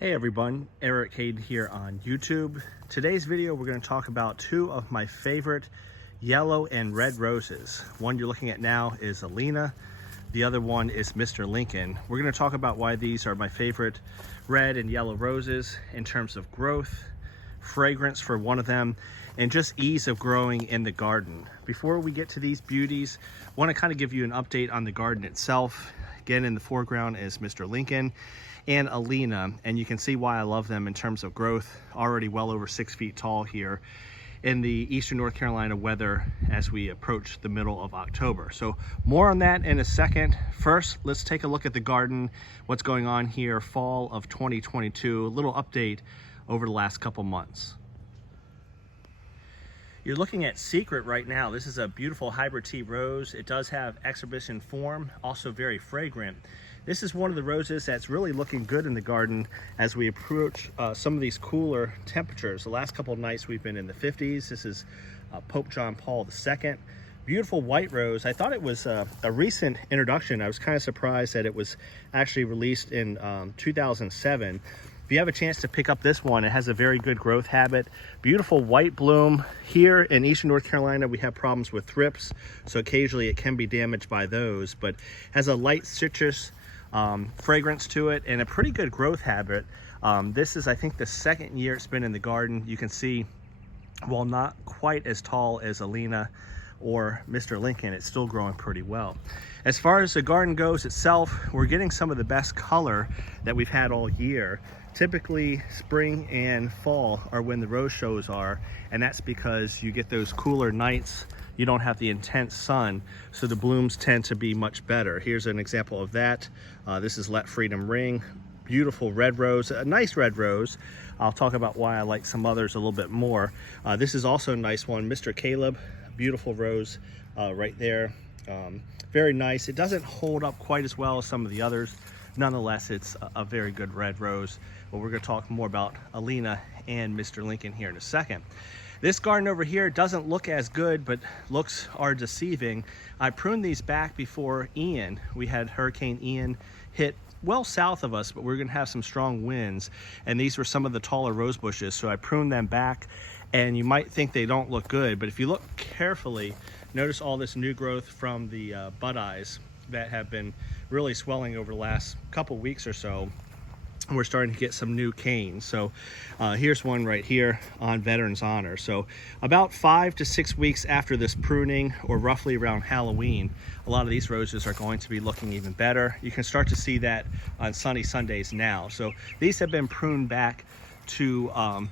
Hey everyone, Eric Hayden here on YouTube. Today's video we're going to talk about two of my favorite yellow and red roses. One you're looking at now is Alina. The other one is Mr. Lincoln. We're going to talk about why these are my favorite red and yellow roses in terms of growth, fragrance for one of them, and just ease of growing in the garden. Before we get to these beauties, I want to kind of give you an update on the garden itself. Again, in the foreground is Mr. Lincoln and Alina, and you can see why I love them in terms of growth. Already well over 6 feet tall here in the eastern North Carolina weather as we approach the middle of October. So more on that in a second. First, let's take a look at the garden, what's going on here fall of 2022, a little update over the last couple months. You're looking at Secret right now. This is a beautiful hybrid tea rose. It does have exhibition form, also very fragrant. This is one of the roses that's really looking good in the garden as we approach some of these cooler temperatures. The last couple of nights we've been in the 50s. This is Pope John Paul II. Beautiful white rose. I thought it was a recent introduction. I was kind of surprised that it was actually released in 2007. If you have a chance to pick up this one, it has a very good growth habit. Beautiful white bloom. Here in eastern North Carolina, we have problems with thrips, so occasionally it can be damaged by those, but has a light citrus fragrance to it and a pretty good growth habit. This is, I think, the second year it's been in the garden. You can see, while not quite as tall as Alina or Mr. Lincoln, it's still growing pretty well. As far as the garden goes itself, we're getting some of the best color that we've had all year. Typically spring and fall are when the rose shows are, and that's because you get those cooler nights. You don't have the intense sun, so the blooms tend to be much better. Here's an example of that. This is Let Freedom Ring. Beautiful red rose, a nice red rose. I'll talk about why I like some others a little bit more. This is also a nice one, Mr. Caleb. Beautiful rose right there. Very nice. It doesn't hold up quite as well as some of the others. Nonetheless, it's a very good red rose. But we're going to talk more about Alina and Mr. Lincoln here in a second. This garden over here doesn't look as good, but looks are deceiving. I pruned these back before Ian. We had Hurricane Ian hit well south of us, but we're going to have some strong winds. And these were some of the taller rose bushes, so I pruned them back. And you might think they don't look good, but if you look carefully, notice all this new growth from the bud eyes that have been really swelling over the last couple weeks or so. We're starting to get some new canes. So here's one right here on Veterans Honor. So about 5 to 6 weeks after this pruning, or roughly around Halloween, a lot of these roses are going to be looking even better. You can start to see that on sunny Sundays now. So these have been pruned back to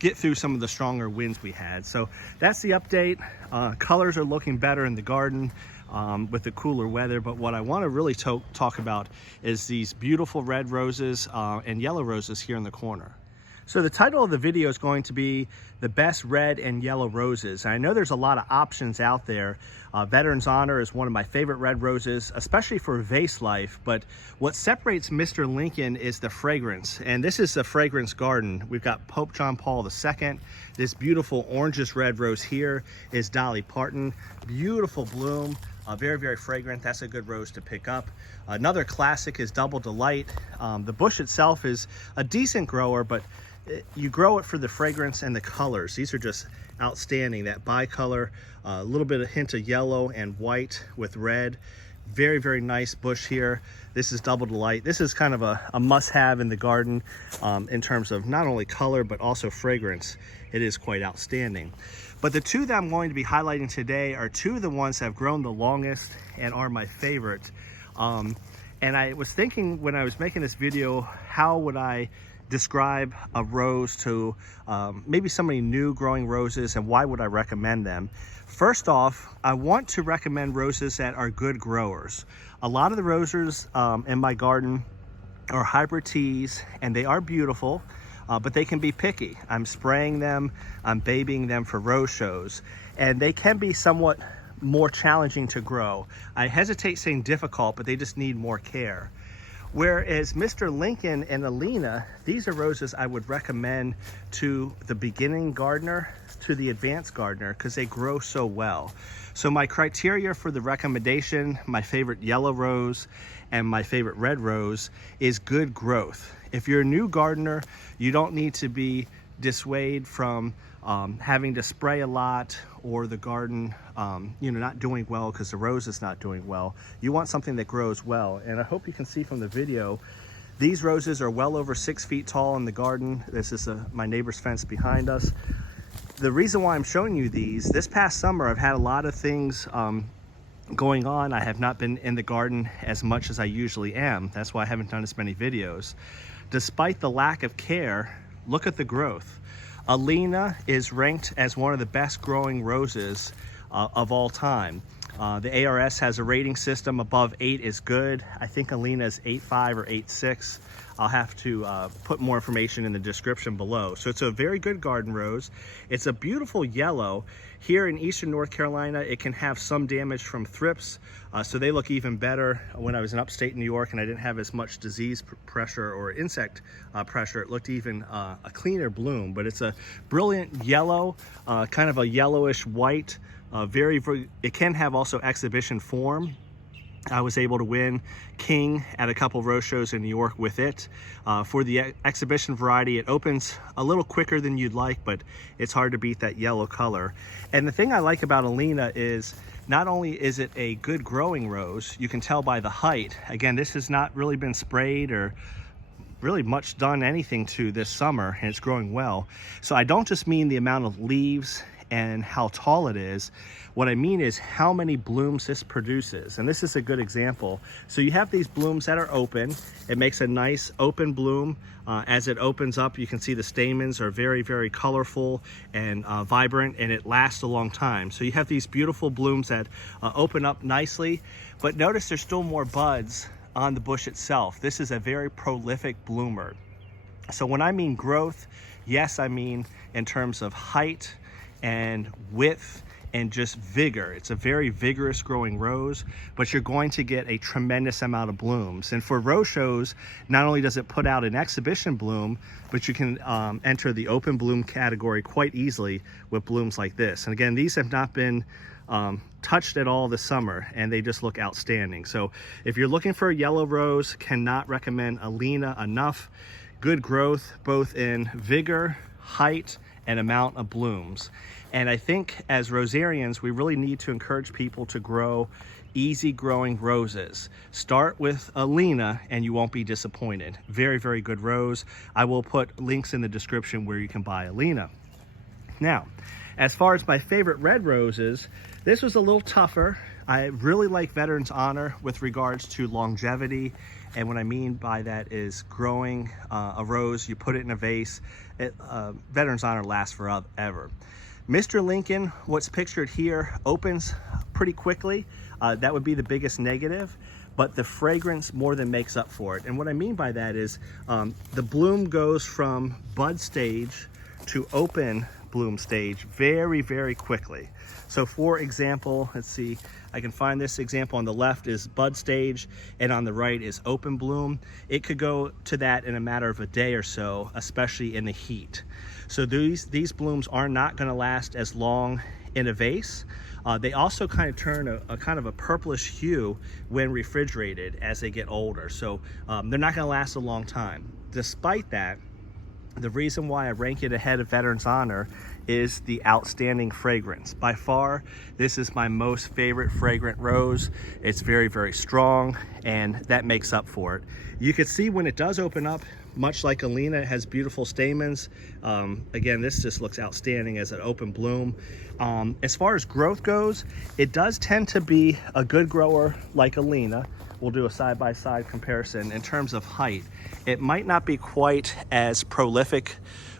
get through some of the stronger winds we had. So that's the update. Colors are looking better in the garden with the cooler weather, but what I want to really talk about is these beautiful red roses and yellow roses here in the corner. So the title of the video is going to be the best red and yellow roses. And I know there's a lot of options out there. Veterans Honor is one of my favorite red roses, especially for vase life. But what separates Mr. Lincoln is the fragrance. And this is a fragrance garden. We've got Pope John Paul II. This beautiful orangish red rose here is Dolly Parton. Beautiful bloom. Very, very fragrant. That's a good rose to pick up. Another classic is Double Delight. The bush itself is a decent grower, but you grow it for the fragrance and the colors. These are just outstanding. That bicolor, a little bit of hint of yellow and white with red. Very, very nice bush here. This is Double Delight. This is kind of a must-have in the garden in terms of not only color, but also fragrance. It is quite outstanding. But the two that I'm going to be highlighting today are two of the ones that have grown the longest and are my favorite. And I was thinking when I was making this video, how would I describe a rose to maybe somebody new growing roses, and why would I recommend them? First off, I want to recommend roses that are good growers. A lot of the roses in my garden are hybrid teas, and they are beautiful, but they can be picky. I'm spraying them, I'm babying them for rose shows, and they can be somewhat more challenging to grow. I hesitate saying difficult, but they just need more care. Whereas Mr. Lincoln and Alina, these are roses I would recommend to the beginning gardener, to the advanced gardener, because they grow so well. So my criteria for the recommendation, my favorite yellow rose and my favorite red rose, is good growth. If you're a new gardener, you don't need to be dissuaded from having to spray a lot, or the garden not doing well because the rose is not doing well. You want something that grows well, and I hope you can see from the video, these roses are well over 6 feet tall in the garden. This is my neighbor's fence behind us. The reason why I'm showing you these, this past summer I've had a lot of things going on. I have not been in the garden as much as I usually am. That's why I haven't done as many videos. Despite the lack of care, look at the growth. Alina is ranked as one of the best growing roses of all time. The ARS has a rating system. Above 8 is good. I think Alina is 8.5 or 8.6. I'll have to put more information in the description below. So it's a very good garden rose. It's a beautiful yellow. Here in eastern North Carolina, it can have some damage from thrips, so they look even better. When I was in upstate New York and I didn't have as much disease pressure or insect pressure, it looked even a cleaner bloom. But it's a brilliant yellow, kind of a yellowish white. It can have also exhibition form. I was able to win King at a couple rose shows in New York with it. For the exhibition variety, it opens a little quicker than you'd like, but it's hard to beat that yellow color. And the thing I like about Alina is not only is it a good growing rose, you can tell by the height. Again, this has not really been sprayed or really much done anything to this summer, and it's growing well. So I don't just mean the amount of leaves and how tall it is. What I mean is how many blooms this produces, and this is a good example. So you have these blooms that are open. It makes a nice open bloom. As it opens up, you can see the stamens are very, very colorful and vibrant, and it lasts a long time. So you have these beautiful blooms that open up nicely, but notice there's still more buds on the bush itself. This is a very prolific bloomer. So when I mean growth, yes, I mean in terms of height and width and just vigor. It's a very vigorous growing rose, but you're going to get a tremendous amount of blooms. And for rose shows, not only does it put out an exhibition bloom, but you can enter the open bloom category quite easily with blooms like this. And again, these have not been touched at all this summer, and they just look outstanding. So if you're looking for a yellow rose, cannot recommend Alina enough. Good growth, both in vigor, height, and amount of blooms. And I think as rosarians, we really need to encourage people to grow easy growing roses. Start with Alina and you won't be disappointed. Very, very good rose. I will put links in the description where you can buy Alina. Now, as far as my favorite red roses, this was a little tougher. I really like Veteran's Honor with regards to longevity. And what I mean by that is growing a rose, you put it in a vase, Veteran's Honor lasts forever. Mr. Lincoln, what's pictured here, opens pretty quickly. That would be the biggest negative, but the fragrance more than makes up for it. And what I mean by that is the bloom goes from bud stage to open bloom stage very, very quickly. So for example, let's see, I can find this example. On the left is bud stage and on the right is open bloom. It could go to that in a matter of a day or so, especially in the heat. So these blooms are not going to last as long in a vase. They also kind of turn a kind of a purplish hue when refrigerated as they get older. So they're not going to last a long time. Despite that, the reason why I rank it ahead of Veteran's Honor is the outstanding fragrance. By far, this is my most favorite fragrant rose. It's very, very strong, and that makes up for it. You can see when it does open up, much like Alina, it has beautiful stamens. Again, this just looks outstanding as an open bloom. As far as growth goes, it does tend to be a good grower like Alina. We'll do a side-by-side comparison. In terms of height, it might not be quite as prolific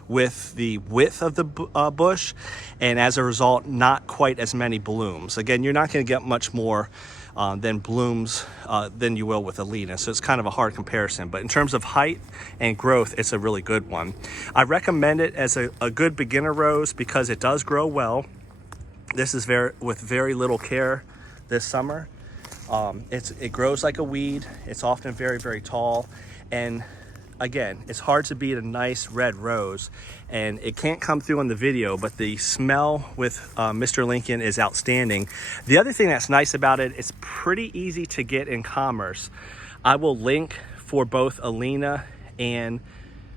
with the width of the bush, and as a result, not quite as many blooms. Again, you're not going to get much more than blooms than you will with Alina, so it's kind of a hard comparison. But in terms of height and growth, it's a really good one. I recommend it as a good beginner rose because it does grow well. This is with very little care this summer. It grows like a weed. It's often very, very tall, and again, it's hard to beat a nice red rose, and it can't come through on the video, but the smell with Mr. Lincoln is outstanding. The other thing that's nice about it, it's pretty easy to get in commerce. I will link for both Alina and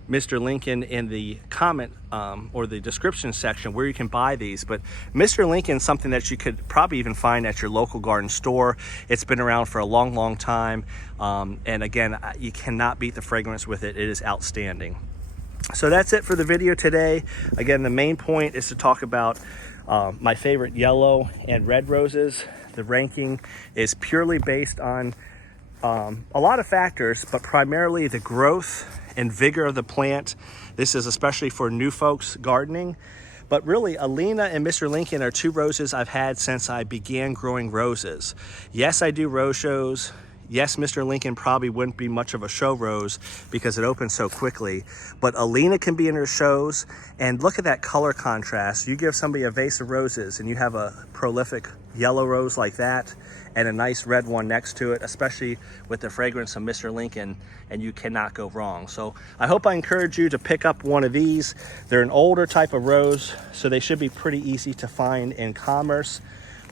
Mr. Lincoln in the comment or the description section where you can buy these. But Mr. Lincoln is something that you could probably even find at your local garden store. It's been around for a long time, and again, you cannot beat the fragrance with it. It is outstanding. So that's it for the video today. Again, the main point is to talk about my favorite yellow and red roses. The ranking is purely based on a lot of factors, but primarily the growth and vigor of the plant. This is especially for new folks gardening. But really, Alina and Mr. Lincoln are two roses I've had since I began growing roses. Yes, I do rose shows. Yes, Mr. Lincoln probably wouldn't be much of a show rose because it opens so quickly, but Alina can be in her shows, and look at that color contrast. You give somebody a vase of roses and you have a prolific yellow rose like that and a nice red one next to it, especially with the fragrance of Mr. Lincoln, and you cannot go wrong. So I hope I encourage you to pick up one of these. They're an older type of rose, so they should be pretty easy to find in commerce.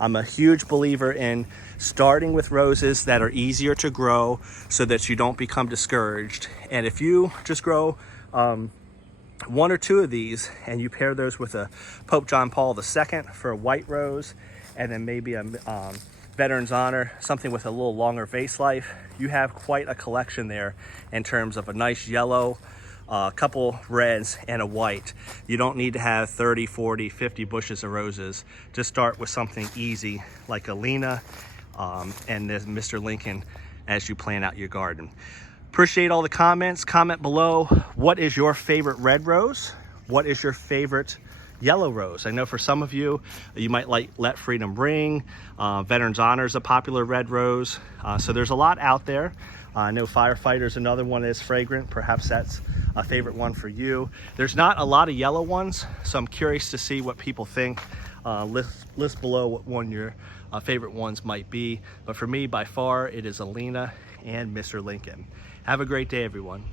I'm a huge believer in starting with roses that are easier to grow so that you don't become discouraged. And if you just grow one or two of these and you pair those with a Pope John Paul II for a white rose, and then maybe a Veteran's Honor, something with a little longer vase life, you have quite a collection there in terms of a nice yellow, a couple reds, and a white. You don't need to have 30, 40, 50 bushes of roses. Just start with something easy like Alina and then Mr. Lincoln as you plan out your garden. Appreciate all the comments. Comment below, what is your favorite red rose? What is your favorite yellow rose? I know for some of you, you might like Let Freedom Ring. Veteran's Honor is a popular red rose. So there's a lot out there. I know Firefighter's another one is fragrant. Perhaps that's a favorite one for you. There's not a lot of yellow ones, so I'm curious to see what people think. List below what one your favorite ones might be. But for me, by far, it is Alina and Mr. Lincoln. Have a great day, everyone.